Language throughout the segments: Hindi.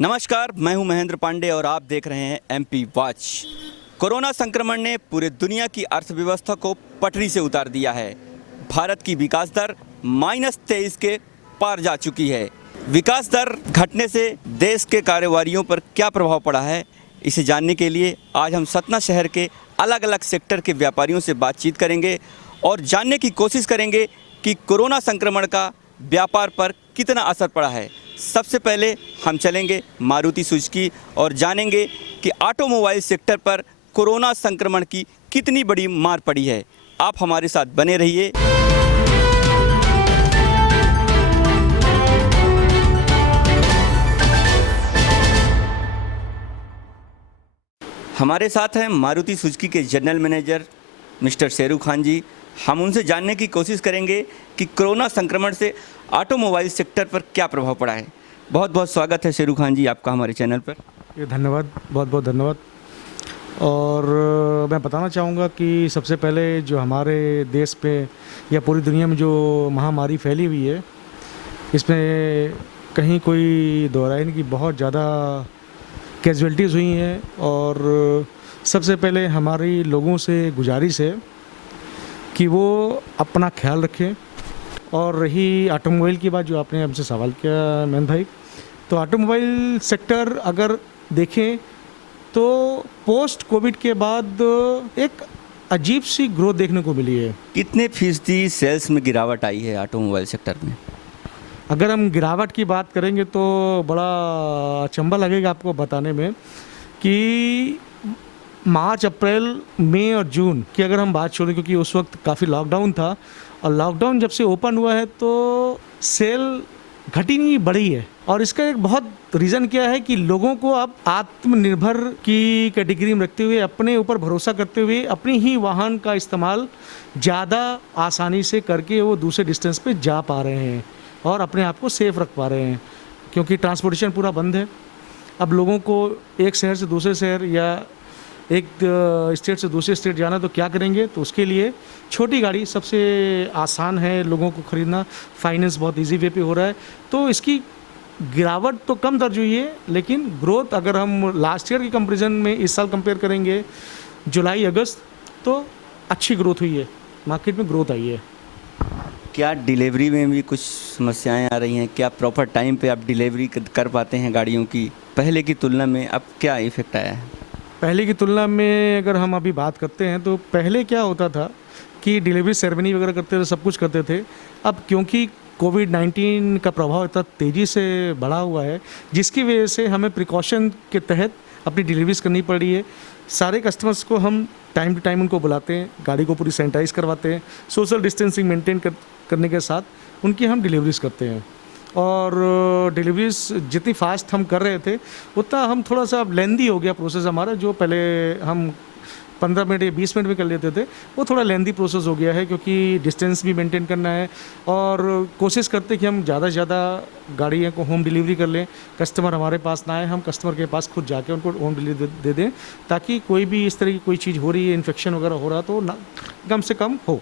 नमस्कार, मैं हूं महेंद्र पांडे और आप देख रहे हैं एमपी वॉच। कोरोना संक्रमण ने पूरे दुनिया की अर्थव्यवस्था को पटरी से उतार दिया है। भारत की विकास दर -23 के पार जा चुकी है। विकास दर घटने से देश के कारोबारियों पर क्या प्रभाव पड़ा है, इसे जानने के लिए आज हम सतना शहर के अलग अलग सेक्टर के व्यापारियों से बातचीत करेंगे और जानने की कोशिश करेंगे कि कोरोना संक्रमण का व्यापार पर कितना असर पड़ा है। सबसे पहले हम चलेंगे मारुति सुजुकी और जानेंगे कि ऑटोमोबाइल सेक्टर पर कोरोना संक्रमण की कितनी बड़ी मार पड़ी है। आप हमारे साथ बने रहिए। हमारे साथ हैं मारुति सुजुकी के general manager mister Sheru Khan ji. हम उनसे जानने की कोशिश करेंगे कि कोरोना संक्रमण से ऑटोमोबाइल सेक्टर पर क्या प्रभाव पड़ा है। बहुत बहुत स्वागत है शेरू खान जी आपका हमारे चैनल पर। ये धन्यवाद, बहुत बहुत धन्यवाद। और मैं बताना चाहूँगा कि सबसे पहले जो हमारे देश पे या पूरी दुनिया में जो महामारी फैली हुई है, इसमें कहीं कोई दोहराई नहीं कि बहुत ज़्यादा कैजुअल्टीज़ हुई हैं। और सबसे पहले हमारी लोगों से गुजारिश है कि वो अपना ख्याल रखें। और रही ऑटोमोबाइल की बात जो आपने हमसे सवाल किया मैन भाई, तो ऑटोमोबाइल सेक्टर अगर देखें तो पोस्ट कोविड के बाद एक अजीब सी ग्रोथ देखने को मिली है। कितने फीसदी सेल्स में गिरावट आई है ऑटोमोबाइल सेक्टर में? अगर हम गिरावट की बात करेंगे तो बड़ा अचंभा लगेगा आपको बताने में कि मार्च, अप्रैल, मई और जून की अगर हम बात छोड़ें, क्योंकि उस वक्त काफ़ी लॉकडाउन था और लॉकडाउन जब से ओपन हुआ है तो सेल घटी नहीं बढ़ी है। और इसका एक बहुत रीज़न क्या है कि लोगों को अब आत्मनिर्भर की कैटेगरी में रखते हुए, अपने ऊपर भरोसा करते हुए अपनी ही वाहन का इस्तेमाल ज़्यादा आसानी से करके वो दूसरे डिस्टेंस पे जा पा रहे हैं और अपने आप को सेफ रख पा रहे हैं, क्योंकि ट्रांसपोर्टेशन पूरा बंद है। अब लोगों को एक शहर से दूसरे शहर या एक स्टेट से दूसरे स्टेट जाना तो क्या करेंगे, तो उसके लिए छोटी गाड़ी सबसे आसान है लोगों को ख़रीदना। फाइनेंस बहुत इजी वे पे हो रहा है, तो इसकी गिरावट तो कम दर्ज हुई है, लेकिन ग्रोथ अगर हम लास्ट ईयर की कंपैरिजन में इस साल कंपेयर करेंगे जुलाई अगस्त, तो अच्छी ग्रोथ हुई है, मार्केट में ग्रोथ आई है। क्या डिलीवरी में भी कुछ समस्याएं आ रही हैं? क्या प्रॉपर टाइम पे आप डिलीवरी कर पाते हैं गाड़ियों की? पहले की तुलना में अब क्या इफ़ेक्ट आया है? पहले की तुलना में अगर हम अभी बात करते हैं तो पहले क्या होता था कि डिलीवरी सेरेमनी वगैरह करते थे, सब कुछ करते थे। अब क्योंकि कोविड-19 का प्रभाव इतना तेज़ी से बढ़ा हुआ है, जिसकी वजह से हमें प्रिकॉशन के तहत अपनी डिलीवरीज करनी पड़ रही है। सारे कस्टमर्स को हम टाइम टू टाइम उनको बुलाते हैं, गाड़ी को पूरी सैनिटाइज़ करवाते हैं, सोशल डिस्टेंसिंग मेंटेन करने के साथ उनकी हम डिलीवरीज करते हैं। और डिलीवरीज जितनी फास्ट हम कर रहे थे उतना हम थोड़ा सा अब लेंदी हो गया प्रोसेस हमारा। जो पहले हम 15 मिनट या 20 मिनट में कर लेते थे, वो थोड़ा लेंदी प्रोसेस हो गया है, क्योंकि डिस्टेंस भी मेंटेन करना है। और कोशिश करते कि हम ज़्यादा से ज़्यादा गाड़ियों को होम डिलीवरी कर लें, कस्टमर हमारे पास ना आए, हम कस्टमर के पास खुद जाके उनको होम डिलीवरी दे दें, ताकि कोई भी इस तरह की कोई चीज़ हो रही है, इन्फेक्शन वगैरह हो रहा तो ना कम से कम हो।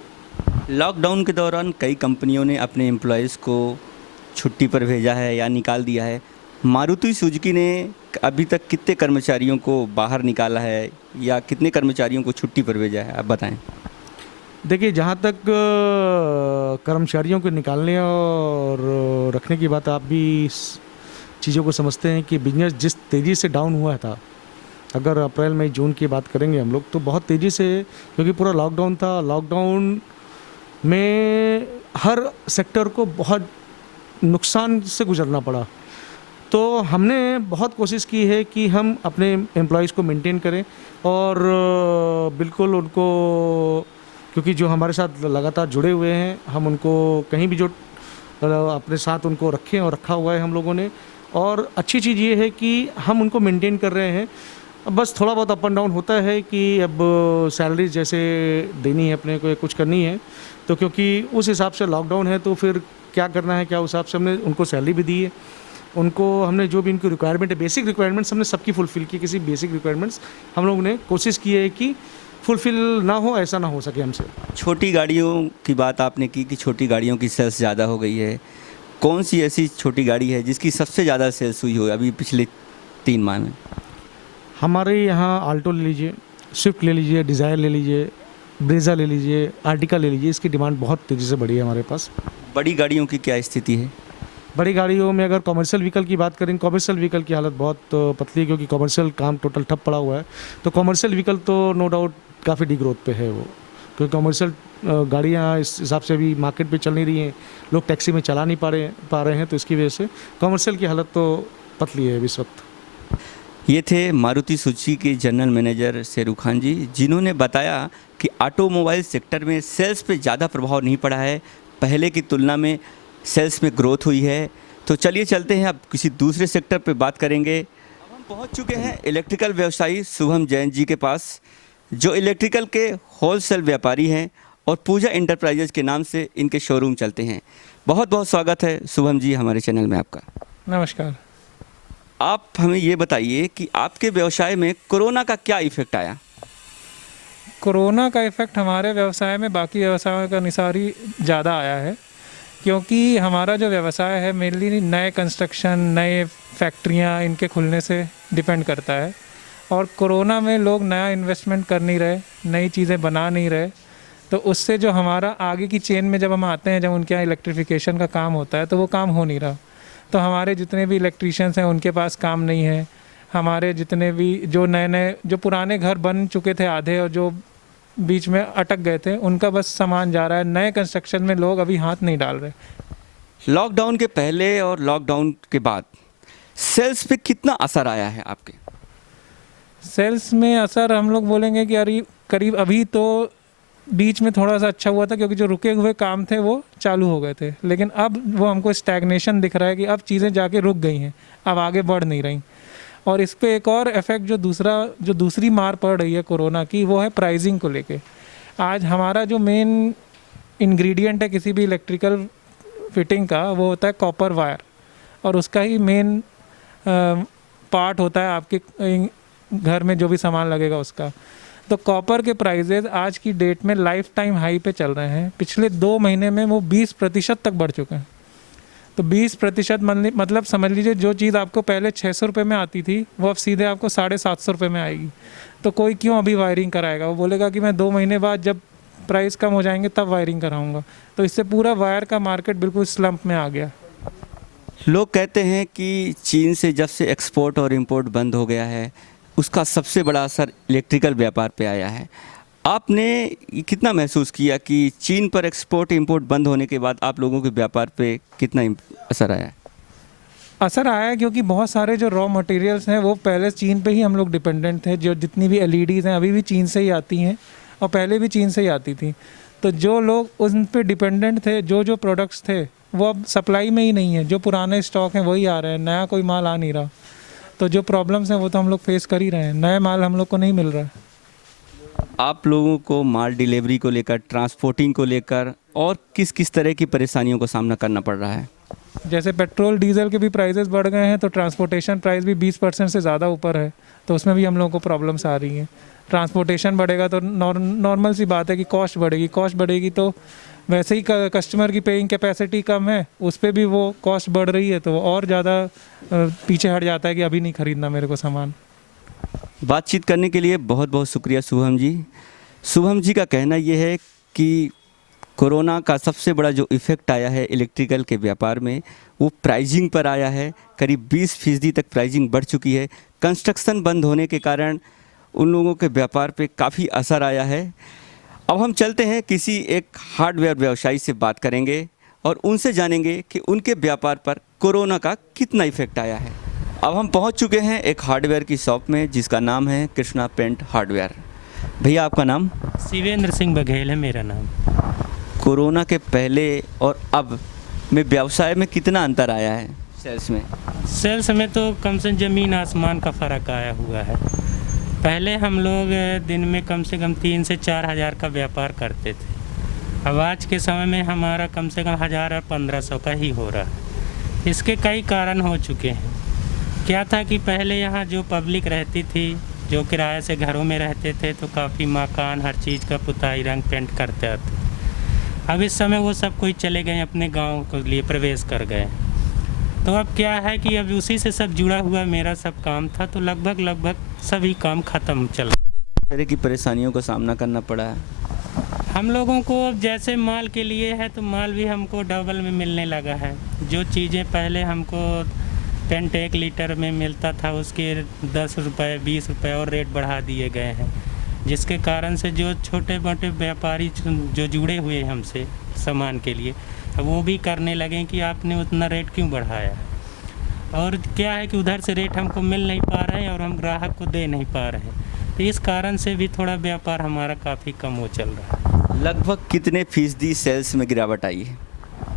लॉकडाउन के दौरान कई कंपनियों ने अपने एम्प्लॉयज़ को छुट्टी पर भेजा है या निकाल दिया है। मारुति सुजुकी ने अभी तक कितने कर्मचारियों को बाहर निकाला है या कितने कर्मचारियों को छुट्टी पर भेजा है, आप बताएं। देखिए, जहाँ तक कर्मचारियों को निकालने और रखने की बात, आप भी इस चीज़ों को समझते हैं कि बिजनेस जिस तेज़ी से डाउन हुआ था, अगर अप्रैल मई जून की बात करेंगे हम लोग, तो बहुत तेज़ी से, क्योंकि पूरा लॉकडाउन था, लॉकडाउन में हर सेक्टर को बहुत नुकसान से गुजरना पड़ा। तो हमने बहुत कोशिश की है कि हम अपने एम्प्लॉयज़ को मेंटेन करें और बिल्कुल उनको, क्योंकि जो हमारे साथ लगातार जुड़े हुए हैं, हम उनको कहीं भी जो अपने साथ उनको रखें और रखा हुआ है हम लोगों ने। और अच्छी चीज़ ये है कि हम उनको मेंटेन कर रहे हैं। बस थोड़ा बहुत अप एंड डाउन होता है कि अब सैलरी जैसे देनी है अपने को, कुछ करनी है, तो क्योंकि उस हिसाब से लॉकडाउन है तो फिर क्या करना है, क्या उस हिसाब से हमने उनको सैलरी भी दी है। उनको हमने जो भी उनकी रिक्वायरमेंट है, बेसिक रिक्वायरमेंट्स हमने सबकी फुलफ़िल की। किसी बेसिक रिक्वायरमेंट्स हम लोगों ने कोशिश की है कि फुलफ़िल ना हो, ऐसा ना हो सके हमसे। छोटी गाड़ियों की बात आपने की कि छोटी गाड़ियों की सेल्स ज़्यादा हो गई है। कौन सी ऐसी छोटी गाड़ी है जिसकी सबसे ज़्यादा सेल्स हुई हो अभी पिछले 3 माह में? हमारे यहाँ आल्टो ले लीजिए, स्विफ्ट ले लीजिए, डिज़ायर ले लीजिए, ब्रेज़ा ले लीजिए, आर्टिका ले लीजिए, इसकी डिमांड बहुत तेज़ी से बढ़ी है हमारे पास। बड़ी गाड़ियों की क्या स्थिति है? बड़ी गाड़ियों में अगर कमर्शियल व्हीकल की बात करें, कमर्शियल व्हीकल की हालत बहुत पतली है, क्योंकि कमर्शियल काम टोटल ठप पड़ा हुआ है। तो कमर्शियल व्हीकल तो नो डाउट काफ़ी डिग्रोथ पे है वो, क्योंकि कमर्शियल गाड़ियाँ इस हिसाब से अभी मार्केट पे चल नहीं रही हैं, लोग टैक्सी में चला नहीं पा रहे हैं, तो इसकी वजह से कमर्शियल की हालत तो पतली है इस वक्त। ये थे मारुति सुजुकी के जनरल मैनेजर शेरू खान जी, जिन्होंने बताया कि ऑटोमोबाइल सेक्टर में सेल्स पे ज़्यादा प्रभाव नहीं पड़ा है, पहले की तुलना में सेल्स में ग्रोथ हुई है। तो चलिए चलते हैं, अब किसी दूसरे सेक्टर पे बात करेंगे। अब हम पहुंच चुके हैं इलेक्ट्रिकल व्यवसायी शुभम जैन जी के पास, जो इलेक्ट्रिकल के होलसेल व्यापारी हैं और पूजा इंटरप्राइजेज के नाम से इनके शोरूम चलते हैं। बहुत बहुत स्वागत है शुभम जी हमारे चैनल में आपका। नमस्कार। आप हमें ये बताइए कि आपके व्यवसाय में कोरोना का क्या इफ़ेक्ट आया? कोरोना का इफ़ेक्ट हमारे व्यवसाय में बाकी व्यवसायों का निसार ही ज़्यादा आया है, क्योंकि हमारा जो व्यवसाय है मेनली नए कंस्ट्रक्शन, नए फैक्ट्रियां इनके खुलने से डिपेंड करता है। और कोरोना में लोग नया इन्वेस्टमेंट कर नहीं रहे, नई चीज़ें बना नहीं रहे, तो उससे जो हमारा आगे की चेन में जब हम आते हैं, जब उनके यहाँ इलेक्ट्रिफिकेशन का काम होता है, तो वो काम हो नहीं रहा। तो हमारे जितने भी इलेक्ट्रीशियंस हैं उनके पास काम नहीं है। हमारे जितने भी जो नए जो पुराने घर बन चुके थे आधे और जो बीच में अटक गए थे, उनका बस सामान जा रहा है। नए कंस्ट्रक्शन में लोग अभी हाथ नहीं डाल रहे। लॉकडाउन के पहले और लॉकडाउन के बाद सेल्स पे कितना असर आया है आपके? सेल्स में असर हम लोग बोलेंगे कि अरे करीब अभी तो बीच में थोड़ा सा अच्छा हुआ था, क्योंकि जो रुके हुए काम थे वो चालू हो गए थे, लेकिन अब वो हमको स्टैग्नेशन दिख रहा है कि अब चीज़ें जाके रुक गई हैं, अब आगे बढ़ नहीं रही। और इस पे एक और इफ़ेक्ट जो दूसरी मार पड़ रही है कोरोना की, वो है प्राइसिंग को लेके। आज हमारा जो मेन इंग्रेडिएंट है किसी भी इलेक्ट्रिकल फिटिंग का, वो होता है कॉपर वायर, और उसका ही मेन पार्ट होता है आपके घर में जो भी सामान लगेगा उसका। तो कॉपर के प्राइजेज आज की डेट में लाइफ टाइम हाई पे चल रहे हैं। पिछले 2 महीने में वो 20% तक बढ़ चुके हैं। तो 20% मतलब समझ लीजिए, जो चीज़ आपको पहले 600 रुपये में आती थी, वो अब सीधे आपको 750 रुपये में आएगी। तो कोई क्यों अभी वायरिंग कराएगा? वो बोलेगा कि मैं 2 महीने बाद जब प्राइस कम हो जाएंगे तब वायरिंग कराऊंगा। तो इससे पूरा वायर का मार्केट बिल्कुल स्लंप में आ गया। लोग कहते हैं कि चीन से जब से एक्सपोर्ट और इंपोर्ट बंद हो गया है, उसका सबसे बड़ा असर इलेक्ट्रिकल व्यापार पे आया है। आपने कितना महसूस किया कि चीन पर एक्सपोर्ट इंपोर्ट बंद होने के बाद आप लोगों के व्यापार पे कितना असर आया? असर आया है, क्योंकि बहुत सारे जो रॉ मटेरियल्स हैं वो पहले चीन पे ही हम लोग डिपेंडेंट थे। जो जितनी भी एलईडीज़ हैं अभी भी चीन से ही आती हैं, और पहले भी चीन से ही आती थी। तो जो लोग उन पे डिपेंडेंट थे, जो प्रोडक्ट्स थे, वो अब सप्लाई में ही नहीं है। जो पुराने स्टॉक हैं वही आ रहे हैं, नया कोई माल आ नहीं रहा। तो जो प्रॉब्लम्स हैं वो तो हम लोग फेस कर ही रहे हैं, नए माल हम लोग को नहीं मिल रहा है। आप लोगों को माल डिलीवरी को लेकर, ट्रांसपोर्टिंग को लेकर और किस किस तरह की परेशानियों का सामना करना पड़ रहा है? जैसे पेट्रोल डीजल के भी प्राइसेस बढ़ गए हैं, तो ट्रांसपोर्टेशन प्राइस भी 20% से ज़्यादा ऊपर है। तो उसमें भी हम लोगों को प्रॉब्लम्स आ रही हैं। ट्रांसपोर्टेशन बढ़ेगा तो नॉर्मल सी बात है कि कॉस्ट बढ़ेगी तो वैसे ही कस्टमर की पेइंग कैपेसिटी कम है, उस पर भी वो कॉस्ट बढ़ रही है, तो वो और ज़्यादा पीछे हट जाता है कि अभी नहीं ख़रीदना मेरे को सामान। बातचीत करने के लिए बहुत बहुत शुक्रिया शुभम जी। शुभम जी का कहना ये है कि कोरोना का सबसे बड़ा जो इफ़ेक्ट आया है इलेक्ट्रिकल के व्यापार में, वो प्राइजिंग पर आया है। करीब 20% तक प्राइजिंग बढ़ चुकी है। कंस्ट्रक्शन बंद होने के कारण उन लोगों के व्यापार पे काफ़ी असर आया है। अब हम चलते हैं, किसी एक हार्डवेयर व्यवसायी से बात करेंगे और उनसे जानेंगे कि उनके व्यापार पर कोरोना का कितना इफ़ेक्ट आया है। अब हम पहुंच चुके हैं एक हार्डवेयर की शॉप में, जिसका नाम है कृष्णा पेंट हार्डवेयर। भैया आपका नाम? शिवेंद्र सिंह बघेल है मेरा नाम। कोरोना के पहले और अब में व्यवसाय में कितना अंतर आया है सेल्स में? सेल्स में तो कम से ज़मीन आसमान का फ़र्क आया हुआ है। पहले हम लोग दिन में कम से कम 3 से 4 हज़ार का व्यापार करते थे। अब आज के समय में हमारा कम से कम 1000 और 1500 का ही हो रहा है। इसके कई कारण हो चुके हैं। क्या था कि पहले यहाँ जो पब्लिक रहती थी, जो किराए से घरों में रहते थे, तो काफ़ी मकान हर चीज़ का पुताई रंग पेंट करते थे। अब इस समय वो सब कोई चले गए, अपने गांव के लिए प्रवेश कर गए। तो अब क्या है कि अब उसी से सब जुड़ा हुआ मेरा सब काम था, तो लगभग सभी काम ख़त्म चल रहा। तरह की परेशानियों का सामना करना पड़ा है। हम लोगों को अब जैसे माल के लिए है तो माल भी हमको डबल में मिलने लगा है। जो चीज़ें पहले हमको पेंट 1 लीटर में मिलता था उसके 10 रुपये 20 रुपये और रेट बढ़ा दिए गए हैं, जिसके कारण से जो छोटे मोटे व्यापारी जो जुड़े हुए हैं हमसे सामान के लिए, अब वो भी करने लगे कि आपने उतना रेट क्यों बढ़ाया है। और क्या है कि उधर से रेट हमको मिल नहीं पा रहे हैं और हम ग्राहक को दे नहीं पा रहे हैं, तो इस कारण से भी थोड़ा व्यापार हमारा काफ़ी कम हो चल रहा है। लगभग कितने फीसदी सेल्स में गिरावट आई है?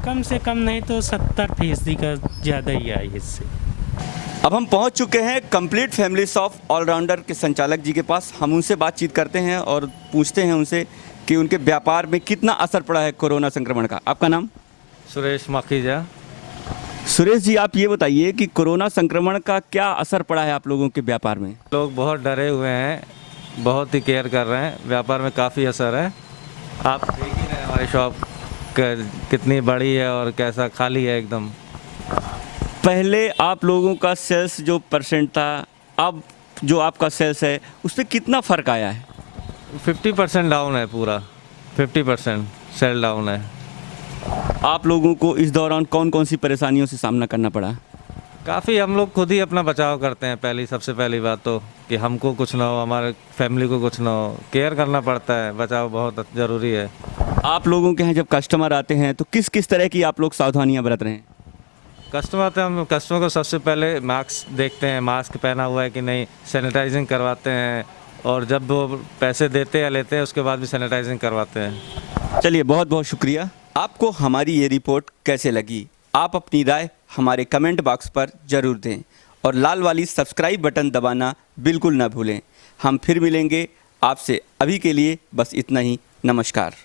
कम से कम नहीं तो 70% का ज़्यादा ही आई इससे। अब हम पहुंच चुके हैं कंप्लीट फैमिली शॉप ऑलराउंडर के संचालक जी के पास। हम उनसे बातचीत करते हैं और पूछते हैं उनसे कि उनके व्यापार में कितना असर पड़ा है कोरोना संक्रमण का। आपका नाम? सुरेश माखीजा। सुरेश जी, आप ये बताइए कि कोरोना संक्रमण का क्या असर पड़ा है आप लोगों के व्यापार में? लोग बहुत डरे हुए हैं, बहुत ही केयर कर रहे हैं, व्यापार में काफ़ी असर है। आप देख ही रहे हैं हमारी शॉप कितनी बड़ी है और कैसा खाली है एकदम। पहले आप लोगों का सेल्स जो परसेंट था, अब जो आपका सेल्स है उस पर कितना फ़र्क आया है? 50% डाउन है, पूरा 50% सेल डाउन है। आप लोगों को इस दौरान कौन कौन सी परेशानियों से सामना करना पड़ा? काफ़ी हम लोग खुद ही अपना बचाव करते हैं। सबसे पहली बात तो कि हमको कुछ ना हो, हमारे फैमिली को कुछ ना हो, केयर करना पड़ता है। बचाव बहुत ज़रूरी है। आप लोगों के यहाँ जब कस्टमर आते हैं तो किस किस तरह की आप लोग सावधानियाँ बरत रहे हैं? कस्टमर आते हैं, हम कस्टमर को सबसे पहले मास्क देखते हैं, मास्क पहना हुआ है कि नहीं, सैनिटाइजिंग करवाते हैं, और जब वो पैसे देते हैं लेते हैं उसके बाद भी सैनिटाइजिंग करवाते हैं। चलिए, बहुत बहुत शुक्रिया। आपको हमारी ये रिपोर्ट कैसे लगी? आप अपनी राय हमारे कमेंट बॉक्स पर ज़रूर दें और लाल वाली सब्सक्राइब बटन दबाना बिल्कुल ना भूलें। हम फिर मिलेंगे आपसे। अभी के लिए बस इतना ही। नमस्कार।